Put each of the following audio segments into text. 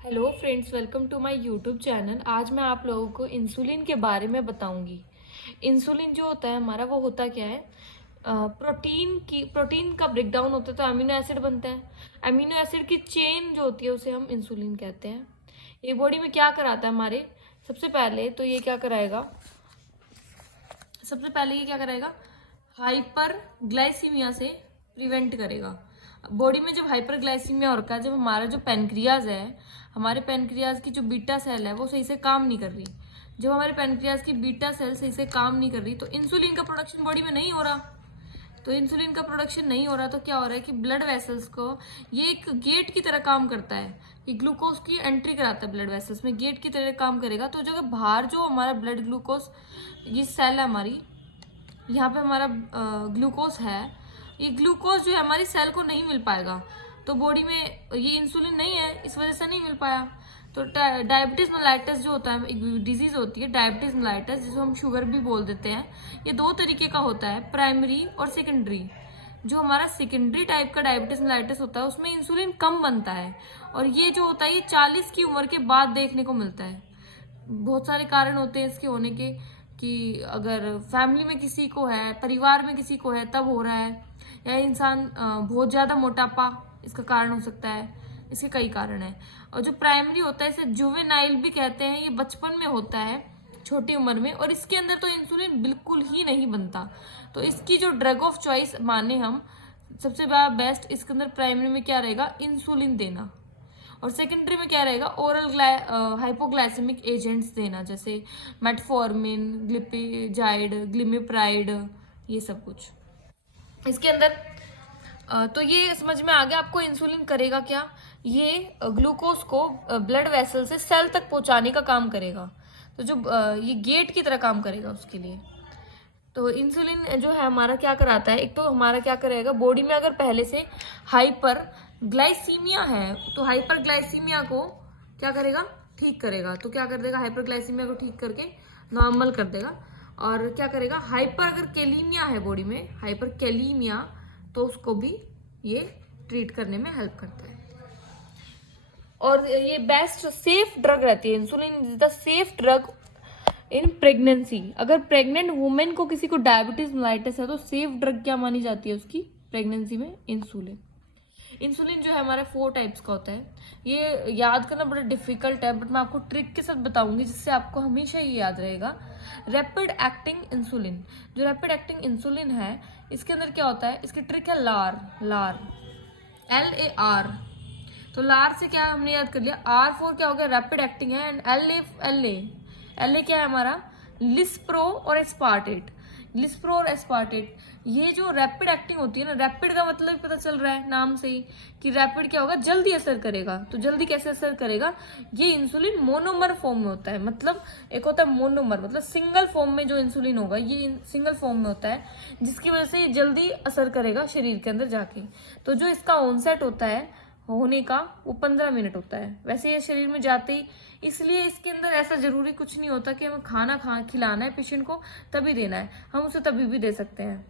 Hello friends, welcome to my YouTube channel. आज मैं आप लोगों को इंसुलिन के बारे में बताऊंगी। इंसुलिन जो होता है हमारा, वो होता क्या है? प्रोटीन का ब्रेकडाउन होता है तो अमीनो एसिड बनता है। अमीनो एसिड की चेन जो होती है उसे हम इंसुलिन कहते हैं। ये बॉडी में क्या कराता है हमारे? सबसे पहले तो ये क्या कराएगा? सबसे पहले ये क्या कराएगा? हाइपर ग्लाइसीमिया से प्रिवेंट करेगा। बॉडी में जब हाइपर ग्लाइसीमिया होता है, जब हमारा जो पेनक्रियाज है, हमारे पेनक्रियाज की जो बीटा सेल है वो सही से काम नहीं कर रही। जब हमारे पेनक्रियाज की बीटा सेल सही से काम नहीं कर रही तो इंसुलिन का प्रोडक्शन बॉडी में नहीं हो रहा। तो इंसुलिन का प्रोडक्शन नहीं हो रहा तो क्या हो रहा है कि ब्लड वेसल्स को ये एक गेट की तरह काम करता है कि ग्लूकोज की एंट्री कराता है ब्लड वेसल्स में, गेट की तरह काम करेगा। तो जो बाहर जो हमारा ब्लड ग्लूकोज, ये सेल है हमारी, यहाँ पे हमारा ग्लूकोज है, ये ग्लूकोज जो है हमारी सेल को नहीं मिल पाएगा। तो बॉडी में ये इंसुलिन नहीं है, इस वजह से नहीं मिल पाया। तो डायबिटीज मेलाइटस जो होता है, एक डिजीज होती है डायबिटीज मेलाइटस, जिसको हम शुगर भी बोल देते हैं। ये दो तरीके का होता है, प्राइमरी और सेकेंडरी। जो हमारा सेकेंडरी टाइप का डायबिटीज मेलाइटस होता है उसमें इंसुलिन कम बनता है, और ये जो होता है ये 40 की उम्र के बाद देखने को मिलता है। बहुत सारे कारण होते हैं इसके होने के, कि अगर फैमिली में किसी को है, परिवार में किसी को है, तब हो रहा है, या इंसान बहुत ज्यादा मोटापा इसका कारण हो सकता है। इसके कई कारण है। और जो प्राइमरी होता है इसे जुवेनाइल भी कहते हैं, ये बचपन में होता है, छोटी उम्र में, और इसके अंदर तो इंसुलिन बिल्कुल ही नहीं बनता। तो इसकी जो ड्रग ऑफ चॉइस माने हम, सबसे बेस्ट इसके अंदर प्राइमरी में क्या रहेगा? इंसुलिन देना। और सेकेंडरी में क्या रहेगा? ओरल हाइपोग्लाइसेमिक एजेंट्स देना, जैसे मेटफॉर्मिन, ग्लिपिजाइड, ग्लिमिप्राइड, ये सब कुछ इसके अंदर। तो ये समझ में आ गया आपको इंसुलिन करेगा क्या? ये ग्लूकोज को ब्लड वेसल से सेल तक पहुंचाने का काम करेगा। तो जो ये गेट की तरह काम करेगा उसके लिए। तो इंसुलिन जो है हमारा क्या कराता है? एक तो हमारा क्या करेगा, बॉडी में अगर पहले से हाइपर ग्लाइसीमिया है तो हाइपर ग्लाइसीमिया को क्या करेगा? ठीक करेगा। तो क्या कर देगा? हाइपर ग्लाइसीमिया को ठीक करके नॉर्मल कर देगा। और क्या करेगा? हाइपर अगर कैलीमिया है बॉडी में, हाइपर कैलीमिया, तो उसको भी ये ट्रीट करने में हेल्प करता है। और ये बेस्ट सेफ ड्रग रहती है। Insulin is the safe drug in pregnancy. अगर प्रेग्नेंट वुमेन को किसी को डायबिटीज मेलाइटिस है तो सेफ ड्रग क्या मानी जाती है उसकी प्रेगनेंसी में? इंसुलिन। इंसुलिन जो है हमारे 4 टाइप्स का होता है। ये याद करना बड़ा डिफिकल्ट है, बट मैं आपको ट्रिक के साथ बताऊंगी जिससे आपको हमेशा ये याद रहेगा। Rapid acting insulin. जो रैपिड एक्टिंग इंसुलिन है, इसके अंदर क्या होता है? इसकी ट्रिक है लार। लार, LAR। तो लार से क्या हमने याद कर लिया? R फॉर क्या हो गया? रैपिड एक्टिंग है। एंड LA क्या है हमारा? लिस्प्रो और एस्पार्टेट। लिस्प्रो और एस्पार्टेट, ये जो रैपिड एक्टिंग होती है ना, रैपिड का मतलब पता चल रहा है नाम से ही कि रैपिड क्या होगा? जल्दी असर करेगा। तो जल्दी कैसे असर करेगा? ये इंसुलिन मोनोमर फॉर्म में होता है। मतलब एक होता है मोनोमर, मतलब सिंगल फॉर्म में जो इंसुलिन होगा ये सिंगल फॉर्म में होता है, जिसकी वजह से ये जल्दी असर करेगा शरीर के अंदर जाके। तो जो इसका ऑनसेट होता है होने का, वो 15 मिनट होता है। वैसे ये शरीर में जाते ही, इसलिए इसके अंदर ऐसा जरूरी कुछ नहीं होता कि हमें खाना खिलाना है पेशेंट को तभी देना है, हम उसे तभी भी दे सकते हैं।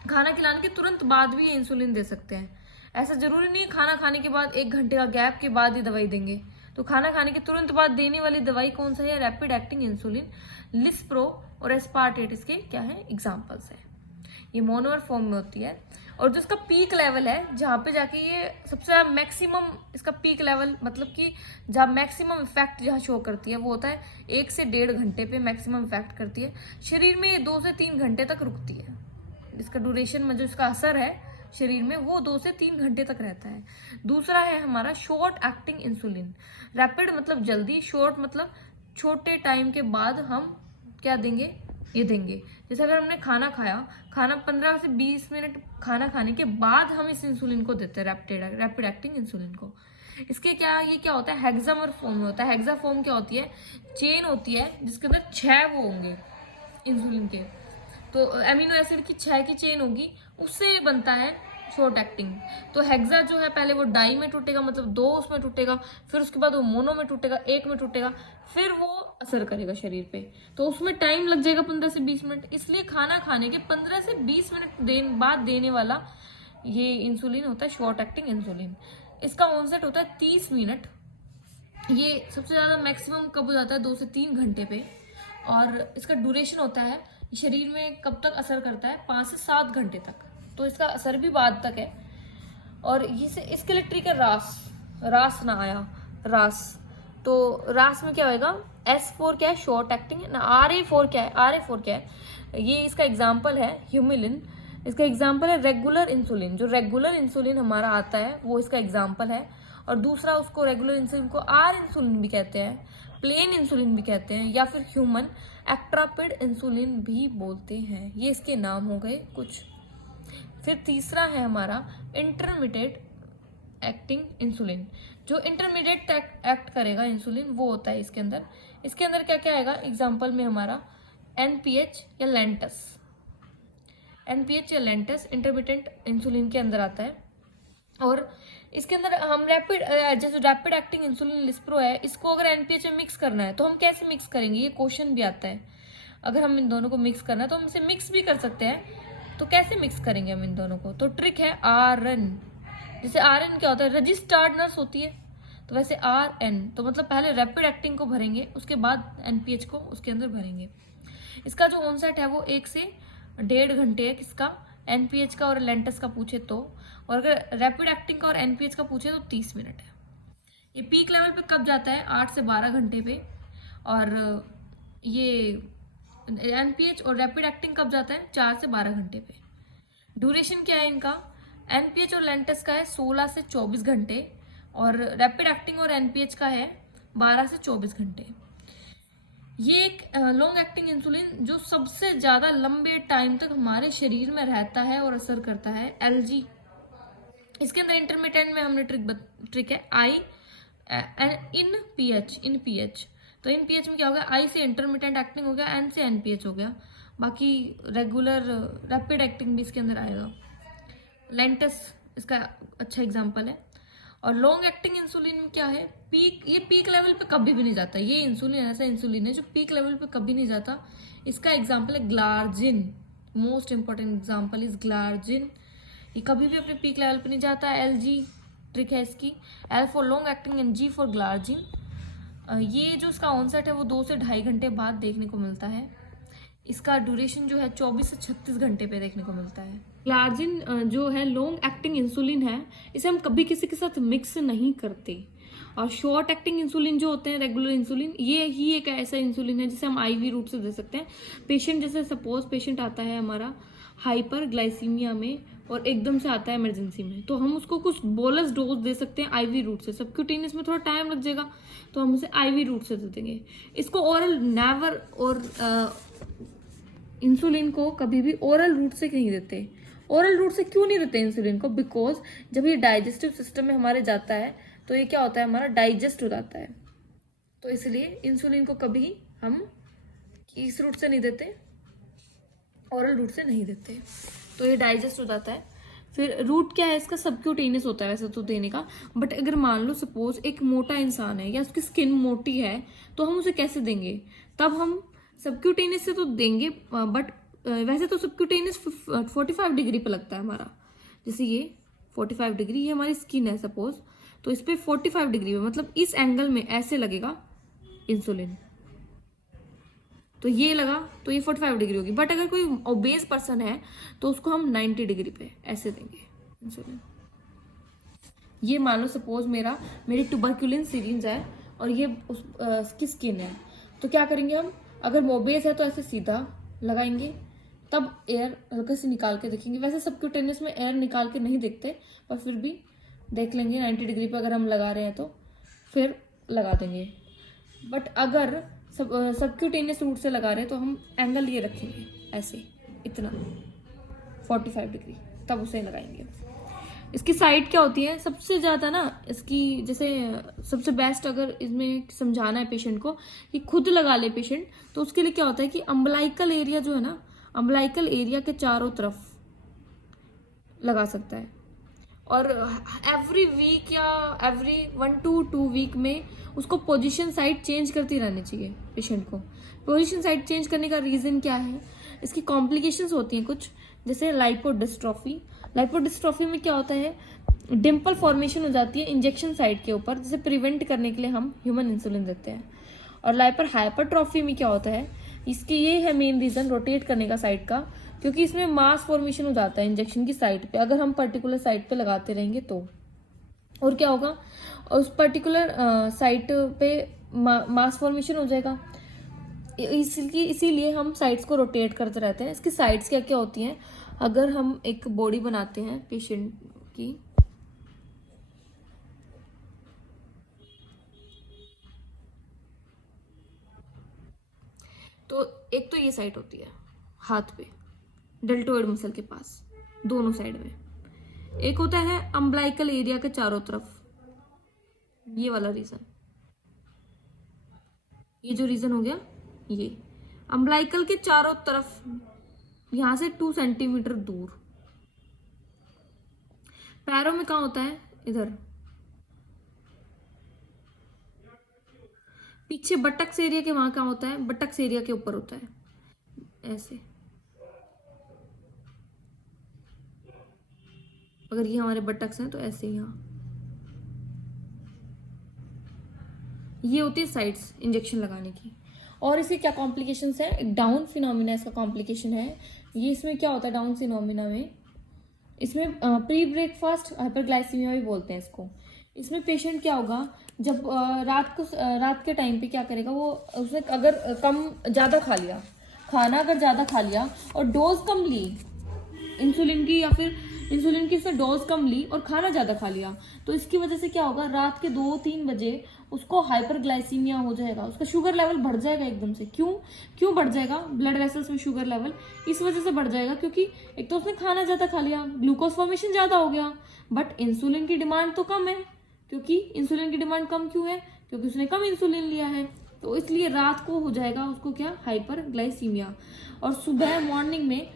खाना खिलाने के तुरंत बाद भी ये इंसुलिन दे सकते हैं। ऐसा जरूरी नहीं है खाना खाने के बाद 1 घंटे का गैप के बाद ही दवाई देंगे। तो खाना खाने के तुरंत बाद देने वाली दवाई कौन सा है? Rapid acting insulin. लिस्प्रो और एस्पार्टेट इसके क्या है? एग्जाम्पल्स है। ये मोनोमर फॉर्म में होती है। और जो इसका पीक लेवल है, जहाँ पे जाके ये सबसे मैक्सिमम, इसका पीक लेवल मतलब कि जहाँ मैक्सिमम इफेक्ट जहाँ शो करती है, वो होता है 1 से 1.5 घंटे पे मैक्सिमम इफेक्ट करती है। शरीर में ये 2 से 3 घंटे तक रुकती है। इसका ड्यूरेशन में जो इसका असर है शरीर में, वो 2 से 3 घंटे तक रहता है। दूसरा है हमारा शॉर्ट एक्टिंग इंसुलिन। रैपिड मतलब जल्दी, शॉर्ट मतलब छोटे टाइम के बाद हम क्या देंगे? ये देंगे। जैसे अगर हमने खाना खाया, खाना 15 से 20 मिनट खाना खाने के बाद हम इस इंसुलिन को देते हैं, रैपिड एक्टिंग इंसुलिन को। इसके क्या, ये क्या होता है? हेक्सामर फॉर्म में होता है। हेक्सा फॉर्म क्या होती है? चेन होती है जिसके अंदर 6 वो होंगे इंसुलिन के। तो अमीनो एसिड की 6 की चेन होगी, उससे बनता है शॉर्ट एक्टिंग। तो हेक्सा जो है पहले वो डाई में टूटेगा, मतलब 2 उसमें टूटेगा, फिर उसके बाद वो मोनो में टूटेगा, 1 में टूटेगा, फिर वो असर करेगा शरीर पे। तो उसमें टाइम लग जाएगा 15 से 20 मिनट। इसलिए खाना खाने के 15 से 20 मिनट बाद देने वाला ये इंसुलिन होता है शॉर्ट एक्टिंग इंसुलिन। इसका ऑनसेट होता है 30 मिनट ये सबसे ज़्यादा मैक्सिमम कब हो जाता है, 2 से 3 घंटे पे। और इसका ड्यूरेशन होता है, शरीर में कब तक असर करता है, 5 से 7 घंटे तक। तो इसका असर भी बाद तक है। और ये इसके लिए ट्रिक है रास। रास ना आया, रास। तो रास में क्या होएगा, S4 क्या है, शॉर्ट एक्टिंग ना, RA4 क्या है, RA4 क्या है, ये इसका एग्जाम्पल है ह्यूमिलिन। इसका एग्जाम्पल है रेगुलर इंसुलिन। जो रेगुलर इंसुलिन हमारा आता है वो इसका एग्जाम्पल है। और दूसरा, उसको रेगुलर इंसुलिन को R इंसुलिन भी कहते हैं, प्लेन इंसुलिन भी कहते हैं, या फिर ह्यूमन एक्ट्रापिड इंसुलिन भी बोलते हैं। ये इसके नाम हो गए कुछ। फिर तीसरा है हमारा इंटरमीडिएट एक्टिंग इंसुलिन। जो इंटरमीडिएट एक्ट करेगा इंसुलिन वो होता है इसके अंदर। इसके अंदर क्या क्या आएगा, एग्जाम्पल में हमारा NPH या लेंटस। NPH या लेंटस इंटरमीडिएट इंसुलिन के अंदर आता है। और इसके अंदर हम जैसे रैपिड एक्टिंग इंसुलिन लिस्प्रो है, इसको अगर NPH में मिक्स करना है तो हम कैसे मिक्स करेंगे, ये क्वेश्चन भी आता है। अगर हम इन दोनों को मिक्स करना है तो हम इसे मिक्स भी कर सकते हैं। तो कैसे मिक्स करेंगे हम इन दोनों को, तो ट्रिक है RN। जैसे RN क्या होता है, रजिस्टर्ड नर्स होती है, तो वैसे RN, तो मतलब पहले रैपिड एक्टिंग को भरेंगे, उसके बाद NPH को उसके अंदर भरेंगे। इसका जो ऑनसेट है वो 1 से 1.5 घंटे है, किसका, NPH का और लेंटस का पूछे तो। और अगर रैपिड एक्टिंग का और NPH का पूछे तो 30 मिनट है। ये पीक लेवल पे कब जाता है, 8 से 12 घंटे पे। और ये NPH और रैपिड एक्टिंग कब जाता है, 4 से 12 घंटे पे। ड्यूरेशन क्या है इनका, NPH और लेंटस का है 16 से 24 घंटे, और रैपिड एक्टिंग और NPH का है 12 से 24 घंटे। ये एक लॉन्ग एक्टिंग इंसुलिन जो सबसे ज़्यादा लंबे टाइम तक हमारे शरीर में रहता है और असर करता है, LG। इसके अंदर इंटरमीडिएट में हमने ट्रिक है I इन PH। तो इन PH में क्या हो गया, I से इंटरमीडिएट एक्टिंग हो गया, N से NPH हो गया। बाकी रेगुलर रैपिड एक्टिंग भी इसके अंदर आएगा। लेंटस इसका अच्छा एग्जाम्पल है। और लॉन्ग एक्टिंग इंसुलिन में क्या है, ये पीक लेवल पे कभी भी नहीं जाता। ये इंसुलिन ऐसा इंसुलिन है जो पीक लेवल पे कभी नहीं जाता। इसका एग्जाम्पल है glargine. Most important example is glargine. ये कभी भी अपने पीक लेवल पे नहीं जाता। LG ट्रिक है इसकी, L for long acting and G for glargine. ये जो इसका ऑनसेट है वो 2 से 2.5 घंटे बाद देखने को मिलता है। इसका ड्यूरेशन जो है 24 से 36 घंटे पे देखने को मिलता है। ग्लार्जिन जो है लॉन्ग एक्टिंग इंसुलिन है, इसे हम कभी किसी के साथ मिक्स नहीं करते। और शॉर्ट एक्टिंग इंसुलिन जो होते हैं, रेगुलर इंसुलिन, ये ही एक ऐसा इंसुलिन है जिसे हम IV रूट से दे सकते हैं। पेशेंट, जैसे सपोज पेशेंट आता है हमारा हाइपर ग्लाइसीमिया में और एकदम से आता है इमरजेंसी में, तो हम उसको कुछ बोलस डोज दे सकते हैं IV रूट से। सबक्यूटेनियस में थोड़ा टाइम लग जाएगा, तो हम उसे IV रूट से दे देंगे। इसको ओरल नेवर, और इंसुलिन को कभी भी ओरल रूट से नहीं देते। ओरल रूट से क्यों नहीं देते इंसुलिन को, बिकॉज जब ये डाइजेस्टिव सिस्टम में हमारे जाता है तो ये क्या होता है, हमारा डाइजेस्ट हो जाता है। तो इसलिए इंसुलिन को कभी हम इस रूट से नहीं देते, ओरल रूट से नहीं देते, तो ये डाइजेस्ट हो जाता है। फिर रूट क्या है इसका, सबक्यूटेनियस होता है वैसे तो देने का। बट अगर मान लो सपोज एक मोटा इंसान है या उसकी स्किन मोटी है, तो हम उसे कैसे देंगे, तब हम सबक्यूटेनियस से तो देंगे। बट वैसे तो सबक्यूटेनियस 45 डिग्री पे लगता है हमारा। जैसे ये 45 डिग्री, ये हमारी स्किन है सपोज, तो इस पे 45 डिग्री में, मतलब इस एंगल में ऐसे लगेगा इंसुलिन, तो ये लगा तो ये 45 डिग्री होगी। बट अगर कोई ओबेस पर्सन है तो उसको हम 90 डिग्री पे ऐसे देंगे इंसुलिन। ये मान लो सपोज मेरी ट्यूबरक्यूलिन सिरिंज है और ये उसकी स्किन है, तो क्या करेंगे हम, अगर मोबेस है तो ऐसे सीधा लगाएंगे, तब एयर हल्के से निकाल के देखेंगे। वैसे सबक्यूटेनियस में एयर निकाल के नहीं देखते, पर फिर भी देख लेंगे 90 डिग्री पे अगर हम लगा रहे हैं तो फिर लगा देंगे। बट अगर सबक्यूटेनियस रूट से लगा रहे हैं तो हम एंगल ये रखेंगे ऐसे, इतना 45 डिग्री, तब उसे लगाएंगे। इसकी साइड क्या होती है सबसे ज़्यादा ना, इसकी जैसे सबसे बेस्ट अगर इसमें समझाना है पेशेंट को कि खुद लगा ले पेशेंट, तो उसके लिए क्या होता है कि अम्बलाइकल एरिया जो है ना, अम्बलाइकल एरिया के चारों तरफ लगा सकता है। और एवरी वीक या एवरी 1 to 2 वीक में उसको पोजीशन साइड चेंज करती रहनी चाहिए पेशेंट को। पोजीशन साइड चेंज करने का रीज़न क्या है, इसकी कॉम्प्लिकेशंस होती हैं कुछ, जैसे लाइपोडिस्ट्रॉफी। लाइपोडिस्ट्रॉफी में क्या होता है, डिम्पल फॉर्मेशन हो जाती है इंजेक्शन साइट के ऊपर, जिसे प्रिवेंट करने के लिए हम ह्यूमन इंसुलिन देते हैं। और लाइपर हाइपरट्रॉफी में क्या होता है, इसके ये है मेन रीजन रोटेट करने का साइट का, क्योंकि इसमें मास फॉर्मेशन हो जाता है इंजेक्शन की साइट पे, अगर हम पर्टिकुलर साइट पे लगाते रहेंगे तो। और क्या होगा, उस पर्टिकुलर साइट पे मास फॉर्मेशन हो जाएगा, इसीलिए हम साइट्स को रोटेट करते रहते हैं। इसकी साइट्स क्या क्या होती हैं, अगर हम एक बॉडी बनाते हैं पेशेंट की, तो एक तो ये साइट होती है हाथ पे डेल्टोइड मसल के पास दोनों साइड में। एक होता है अम्ब्लाइकल एरिया के चारों तरफ, ये वाला रीजन, ये जो रीजन हो गया, ये अम्ब्लाइकल के चारों तरफ यहां से 2 सेंटीमीटर दूर। पैरों में कहाँ होता है, इधर पीछे बटक्स एरिया के वहां कहाँ होता है, बटक्स एरिया के ऊपर होता है ऐसे। अगर ये हमारे बटक्स हैं तो ऐसे यहाँ, ये होती है साइड्स इंजेक्शन लगाने की। और इसके क्या कॉम्प्लिकेशंस है, एक डाउन फिनोमिना इसका कॉम्प्लिकेशन है। ये इसमें क्या होता है डाउन फिनोमिना में, इसमें प्री ब्रेकफास्ट हाइपरग्लाइसीमिया भी बोलते हैं इसको। इसमें पेशेंट क्या होगा, जब रात के टाइम पे क्या करेगा वो, उसने अगर कम ज़्यादा खा लिया, खाना अगर ज़्यादा खा लिया और डोज कम ली इंसुलिन की, या फिर इंसुलिन की उसने डोज कम ली और खाना ज़्यादा खा लिया, तो इसकी वजह से क्या होगा, रात के 2-3 बजे उसको हाइपरग्लाइसीमिया हो जाएगा, उसका शुगर लेवल बढ़ जाएगा एकदम से। क्यों बढ़ जाएगा, ब्लड वेसल्स में शुगर लेवल इस वजह से बढ़ जाएगा क्योंकि एक तो उसने खाना ज़्यादा खा लिया, ग्लूकोज फॉर्मेशन ज़्यादा हो गया, बट इंसुलिन की डिमांड तो कम है। क्योंकि इंसुलिन की डिमांड कम क्यों है, क्योंकि उसने कम इंसुलिन लिया है, तो इसलिए रात को हो जाएगा उसको क्या, हाइपरग्लाइसीमिया। और सुबह मॉर्निंग में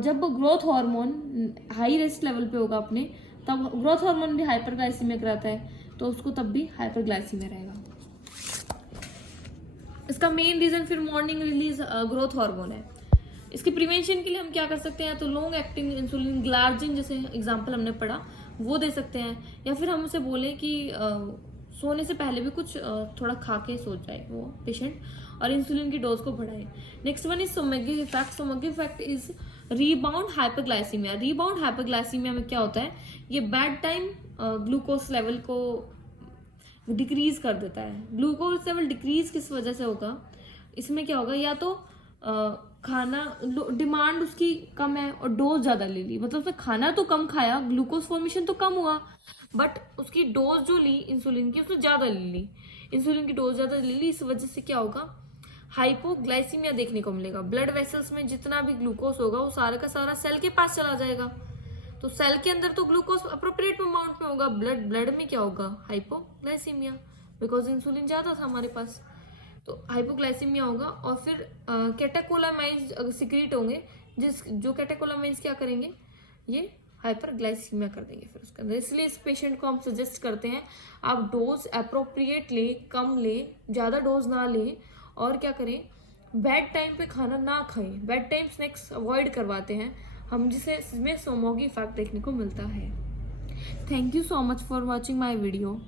जब growth hormone high rest level पे होगा अपने, तब ग्रोथ हार्मोन भी हाइपरग्लाइसीमिया कराता है, तो उसको तब भी हाइपरग्लाइसीमिया रहेगा। इसका मेन रीजन फिर मॉर्निंग रिलीज ग्रोथ हार्मोन है। इसके प्रिवेंशन के लिए हम क्या कर सकते हैं, तो लॉन्ग एक्टिंग इंसुलिन ग्लार्जिन जैसे एग्जांपल हमने पढ़ा वो दे सकते हैं, या फिर हम उसे बोले कि सोने से पहले भी कुछ थोड़ा खा के सो जाए वो पेशेंट, और इंसुलिन की डोज को बढ़ाए। Next one is Somogyi effect. Somogyi effect is rebound hyperglycaemia. Rebound hyperglycaemia में क्या होता है, ये बेड टाइम ग्लूकोज लेवल को डिक्रीज कर देता है। ग्लूकोज लेवल डिक्रीज किस वजह से होगा, इसमें क्या होगा, या तो खाना डिमांड उसकी कम है और डोज ज्यादा ले ली, मतलब उसने खाना तो कम खाया, ग्लूकोज फॉर्मेशन तो कम हुआ, बट उसकी डोज जो ली इंसुलिन की उसने ज्यादा ले ली, इंसुलिन की डोज ज्यादा ले ली। इस वजह से क्या होगा, हाइपोग्लाइसीमिया देखने को मिलेगा। ब्लड वेसल्स में जितना भी ग्लूकोज होगा वो सारा का सारा सेल के पास चला जाएगा, तो सेल के अंदर तो ग्लूकोज अप्रोप्रिएट अमाउंट में होगा, ब्लड में क्या होगा, हाइपोग्लाइसीमिया, बिकॉज इंसुलिन ज्यादा था हमारे पास, तो हाइपोग्लाइसीमिया होगा। और फिर कैटेकोलामाइन्स सिक्रीट होंगे, जो कैटेकोलामाइन्स क्या करेंगे, ये हाइपरग्लाइसीमिया कर देंगे फिर उसके अंदर। इसलिए इस पेशेंट को हम सजेस्ट करते हैं आप डोज अप्रोप्रिएट लें, कम लें, ज़्यादा डोज ना लें, और क्या करें, बेड टाइम पे खाना ना खाएं, बेड टाइम स्नैक्स अवॉइड करवाते हैं हम, जिससे इसमें सोमोगी इफेक्ट देखने को मिलता है। Thank you so much for watching my video.